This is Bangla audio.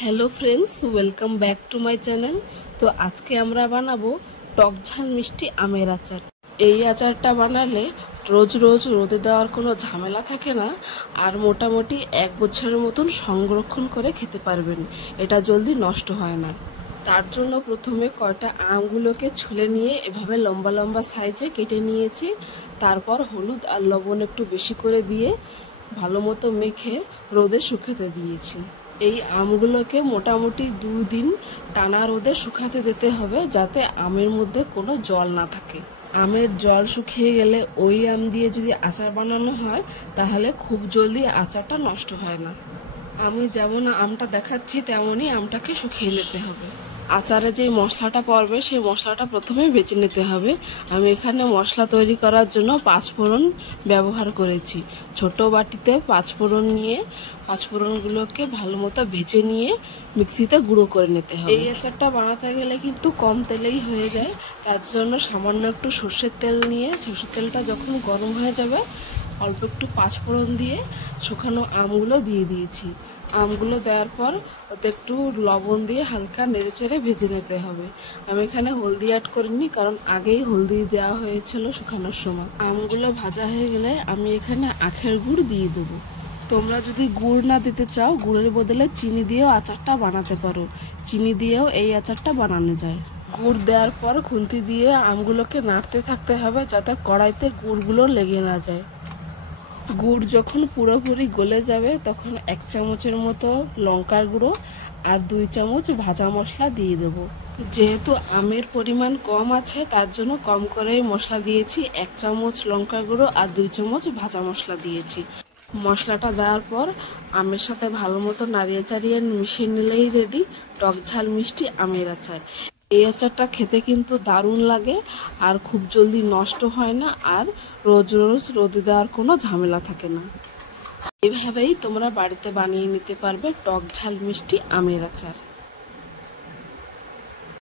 Hello friends, welcome back to my channel. তো আজকে আমরা বানাবো টক ঝাল মিষ্টি আমের আচার। এই আচারটা বানালে রোজ রোজ রোদে দেওয়ার কোনো ঝামেলা থাকে না, আর মোটামুটি 1 বছরের মতন সংরক্ষণ করে খেতে পারবেন। এটা জলদি নষ্ট হয় না। তার জন্য প্রথমে কয়টা আমগুলোকে ছুলে নিয়ে এভাবে লম্বা লম্বা সাইজে কেটে নিয়েছি। তারপর হলুদ আর লবণ একটু বেশি করে দিয়ে ভালো মতো মেখে রোদে শুকাতে দিয়েছি। এই আমগুলোকে মোটামুটি 2 দিন টানা রোদে শুকাতে দিতে হবে, যাতে আমের মধ্যে কোনো জল না থাকে। আমের জল শুকিয়ে গেলে ওই আম দিয়ে যদি আচার বানানো হয় তাহলে খুব জলদি আচারটা নষ্ট হয় না। আমি যেমন আমটা দেখাচ্ছি তেমনই আমটাকে শুকিয়ে নিতে হবে। আচারে যে মশলাটা পড়বে সেই মশলাটা প্রথমে বেছে নিতে হবে। আমি এখানে মশলা তৈরি করার জন্য 5 ফোড়ন ব্যবহার করেছি। ছোট বাটিতে 5 ফোড়ন নিয়ে 5 ফোড়নগুলোকে ভালো মতো ভেজে নিয়ে মিক্সিতে গুঁড়ো করে নিতে হবে। এই আচারটা বানাতে গেলে কিন্তু কম তেলেই হয়ে যায়, তার জন্য সামান্য একটু সর্ষের তেল নিয়ে সর্ষের তেলটা যখন গরম হয়ে যাবে অল্প একটু 5 ফোড়ন দিয়ে শুকানো আমগুলো দিয়ে দিয়েছি। আমগুলো দেওয়ার পর ওতে একটু লবণ দিয়ে হালকা নেড়েচেড়ে ভেজে নিতে হবে। আমি এখানে হলদি অ্যাড করিনি, কারণ আগেই হলদি দেওয়া হয়েছিল শুকানোর সময়। আমগুলো ভাজা হয়ে গেলে আমি এখানে আখের গুড় দিয়ে দেবো। তোমরা যদি গুড় না দিতে চাও, গুড়ের বদলে চিনি দিয়েও আচারটা বানাতে পারো। চিনি দিয়েও এই আচারটা বানানো যায়। গুড় দেওয়ার পর খুন্তি দিয়ে আমগুলোকে নাড়তে থাকতে হবে, যাতে কড়াইতে গুড়গুলো লেগে না যায়। গুড় যখন পুরোপুরি গলে যাবে তখন 1 চামচের মতো লঙ্কার গুঁড়ো আর 2 চামচ ভাজা মশলা দিয়ে দেবো। যেহেতু আমের পরিমাণ কম আছে তার জন্য কম করেই মশলা দিয়েছি। 1 চামচ লঙ্কার গুঁড়ো আর 2 চামচ ভাজা মশলা দিয়েছি। মশলাটা দেওয়ার পর আমের সাথে ভালো মতো নাড়িয়ে চাড়িয়ে মিশিয়ে নিলেই রেডি টক ঝাল মিষ্টি আমের আচার। এই আচারটা খেতে কিন্তু দারুণ লাগে আর খুব জলদি নষ্ট হয় না, আর রোজ রোজ রোদে দেওয়ার কোনো ঝামেলা থাকে না। এইভাবেই তোমরা বাড়িতে বানিয়ে নিতে পারবে টক ঝাল মিষ্টি আমের আচার।